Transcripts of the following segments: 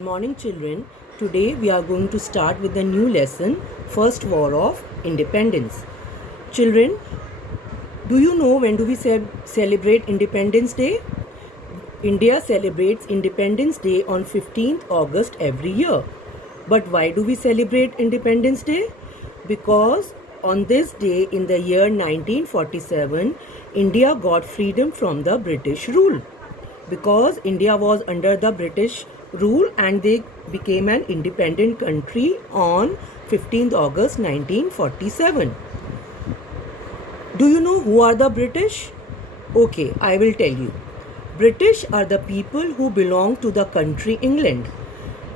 Good morning, children. Today we are going to start with the new lesson, First War of Independence. Children, do you know when do we celebrate Independence Day? India celebrates Independence Day on 15th August every year. But why do we celebrate Independence Day? Because on this day in the year 1947, India got freedom from the British rule. Because India was under the British rule and they became an independent country on 15th August 1947. Do you know who are the British? Okay, I will tell you. British are the people who belong to the country England.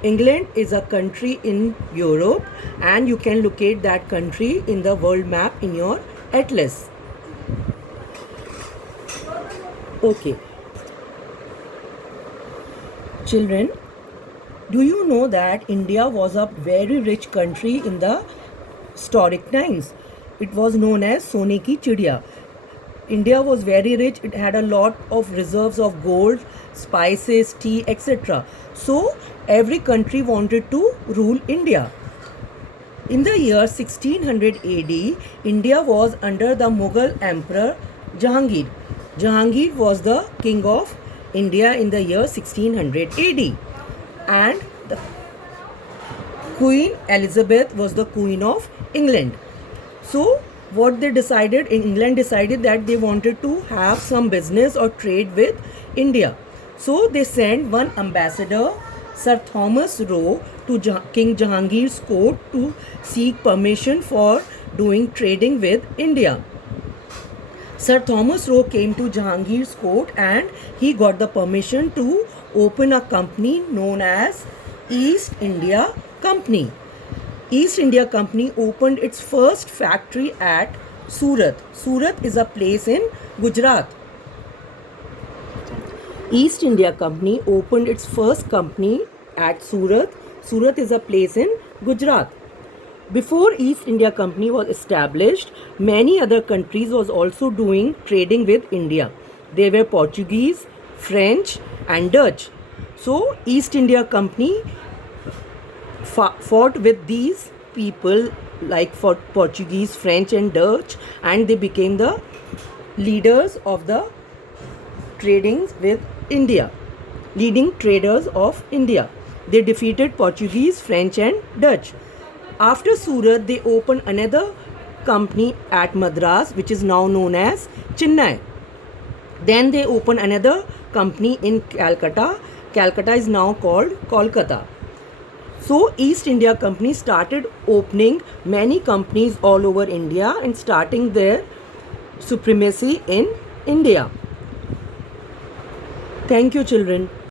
England is a country in Europe and you can locate that country in the world map in your atlas. Okay. Children, do you know that India was a very rich country in the historic times? It was known as Sone ki Chidiya. India was very rich. It had a lot of reserves of gold, spices, tea, etc. So every country wanted to rule India. In the year 1600 AD, India was under the Mughal Emperor Jahangir. Jahangir was the king of India in the year 1600 AD. And the Queen Elizabeth was the Queen of England. So what they decided in England decided that they wanted to have some business or trade with India. So they sent one ambassador, Sir Thomas Roe, to King Jahangir's court to seek permission for doing trading with India. Sir Thomas Roe came to Jahangir's court and he got the permission to open a company known as East India Company. East India Company opened its first factory at Surat. Surat is a place in Gujarat. East India Company opened its first company at Surat. Surat is a place in Gujarat. Before East India Company was established, many other countries was also doing trading with India. They were Portuguese, French and Dutch. So East India Company fought with these people like for Portuguese, French and Dutch, and they became the leaders of the trading with India, leading traders of India. They defeated Portuguese, French and Dutch. After Surat, they opened another company at Madras, which is now known as Chennai. Then they opened another company in Calcutta. Calcutta is now called Kolkata. So East India Company started opening many companies all over India and starting their supremacy in India. Thank you, children.